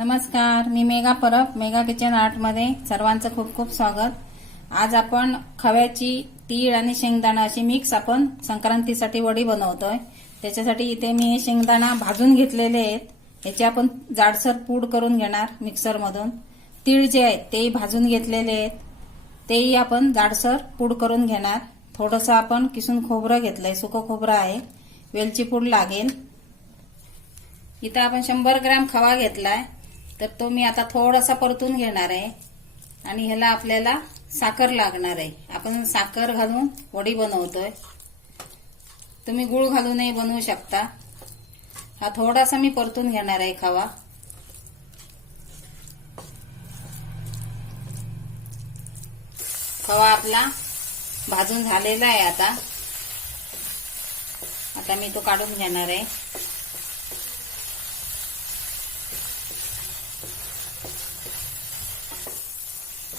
नमस्कार, मी मेघा परब, मेघा किचन आर्टमध्ये सर्वांचं खूप खूप स्वागत। आज आपण खव्याची तीळ आणि शेंगदाणा अशी मिक्स आपण संक्रांतीसाठी वडी बनवतोय। त्याच्यासाठी इथे मी शेंगदाणा भाजून घेतलेले आहेत। याची आपण जाडसर पूड करून घेणार मिक्सर मधून। तीळ जे आहेत तेही भाजून घेतलेले आहेत, तेही आपण जाडसर पूड करून घेणार। थोडंसं आपण किसून खोबरं घेतलंय, सुकं खोबरं आहे, वेलची पूड लागेल। इथं आपण 100 ग्रॅम खवा घेतलाय, तर तो मी आता थोडासा परतून घेणार आहे आणि ह्याला आपल्याला साखर लागणार आहे। आपण साखर घालून वडी बनवतोय, तुम्ही गूळ घालूनही बनवू शकता। हा थोडासा मी परतून घेणार आहे खवा। खवा आपला भाजून झालेला आहे। आता मी तो काढून घेणार आहे।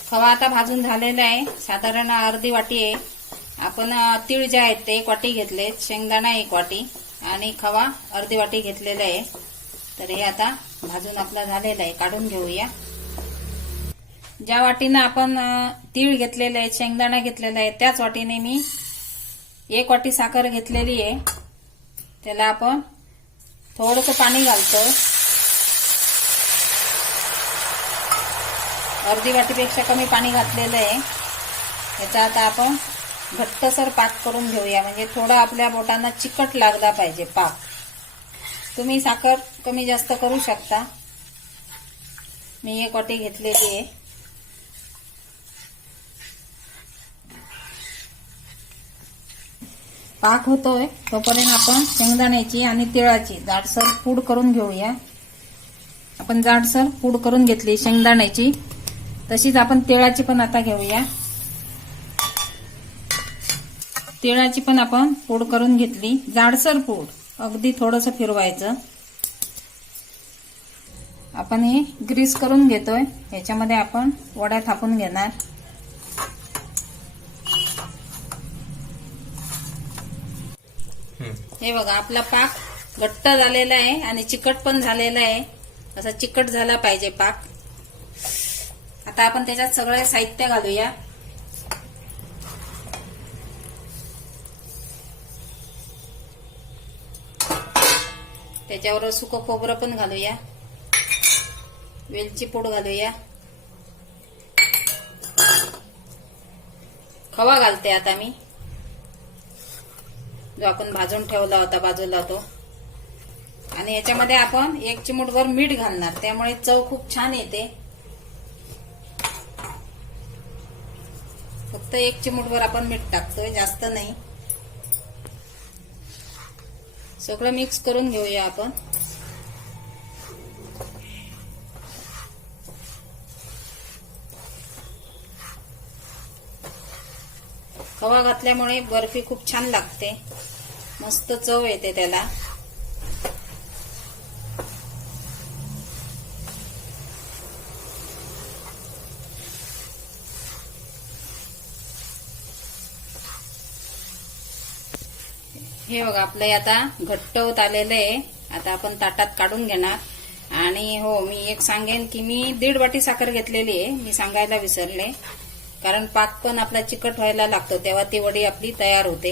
खवा आता भाजून झालेला आहे, साधारण अर्धी वाटी आहे। आपण तीळ जे आहेत ते 1 वाटी घेतलेत, शेंगदाणा 1 वाटी आणि खवा अर्धी वाटी घेतलेला आहे। तर हे आता भाजून आपला झालेला आहे, काढून घेऊया। ज्या वाटीनं आपण तीळ घेतलेले आहेत, शेंगदाणा घेतलेला आहे, त्याच वाटीने मी 1 वाटी साखर घेतलेली आहे। त्याला आपण थोडंसं पाणी घालतो, अर्धी वाटीपेक्षा कमी पाणी घातलेलं आहे। याचा आता आपण घट्टसर पाक करून घेऊया, म्हणजे थोडा आपल्या बोटांना चिकट लागला पाहिजे पाक। तुम्ही साखर कमी जास्त करू शकता। मी 1 वाटी घेतलेली आहे। पाक होतोय तोपर्यंत आपण शेंगदाण्याची आणि तिळाची जाडसर पूड करून घेऊया। आपण जाडसर पूड करून घेतली शेंगदाण्याची, तशीच आपण तिळाची पण आता घेऊया। तिळाची पण आपण पूड करून घेतली, जाडसर पूड, अगदी थोडंसं फिरवायचं। आपण हे ग्रीस करून घेतोय, याच्यामध्ये आपण वड्या थापून घेणार। हे बघा, आपला पाक घट्ट झालेला आहे आणि चिकट पण झालेला आहे। असा चिकट झाला पाहिजे पाक। आता आपण त्याच्यात सगळे साहित्य घालूया। त्याच्यावर सुकं खोबरं पण घालूया, वेलची पूड घालूया, खवा घालते आता मी, जो आपण भाजून ठेवला होता बाजूला तो। आणि याच्यामध्ये आपण 1 चिमूटभर मीठ घालणार, त्यामुळे चव खूप छान येते। फक्त 1 चिमूटभर आपण मीठ टाकतोय, जास्त नाही। सगळं मिक्स करून घेऊया आपण। खवा घातल्यामुळे बर्फी खूप छान लागते, मस्त चव येते त्याला। हे बघा, आपलं आता घट्ट होत आलेलं आहे। आता आपण ताटात काढून घेणार। आणि हो, मी एक सांगेन की मी 1.5 वाटी साखर घेतलेली आहे, मी सांगायला विसरले, कारण पाक पण आपला चिकट व्हायला लागतो तेव्हा ती वडी आपली तयार होते।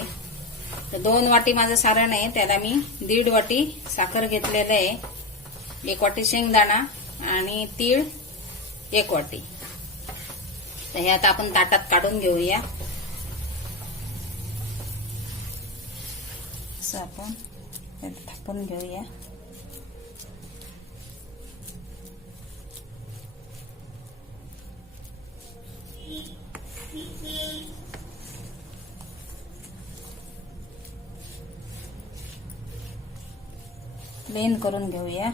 तर 2 वाटी माझं सारण आहे, त्याला मी 1.5 वाटी साखर घेतलेलं आहे, 1 वाटी शेंगदाणा आणि तीळ 1 वाटी। तर हे आता आपण ताटात काढून घेऊया। असं आपण थापून घेऊया। प्लेन करून घेऊया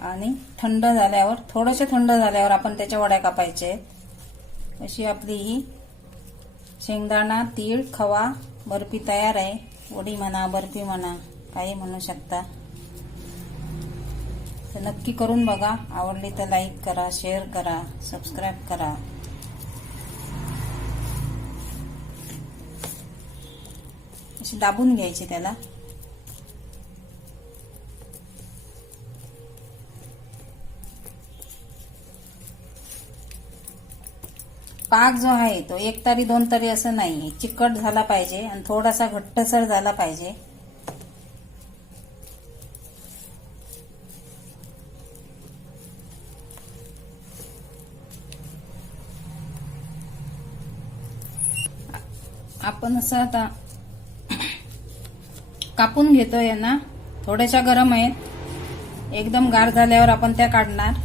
आणि थंड झाल्यावर, थोडेसे थंड झाल्यावर आपण त्याच्या वड्या कापायच्या आहेत। अशी आपली ही शेंगदाणा, तीळ, खवा बर्फी तयार आहे। वडी म्हणा, बर्फी म्हणा, काही म्हणू शकता। तर नक्की करून बघा। आवडली तर लाईक करा, शेअर करा, सबस्क्राईब करा। अशी दाबून घ्यायची त्याला। पाक जो आहे तो एक तारी दोन तारी असं नाही, चिकट झाला पाहिजे आणि थोडासा घट्टसर झाला पाहिजे. आपण असं आता कापून घेतोय ना, थोड्याशा गरम आहेत. एकदम गार झाल्यावर आपण त्या काढणार.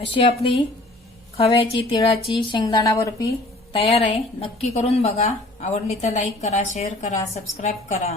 अशी आपली खव्याची, तिळाची शेंगदाणा बर्फी तयार आहे. नक्की करून बघा. आवडली तर लाईक करा, शेअर करा, सबस्क्राईब करा.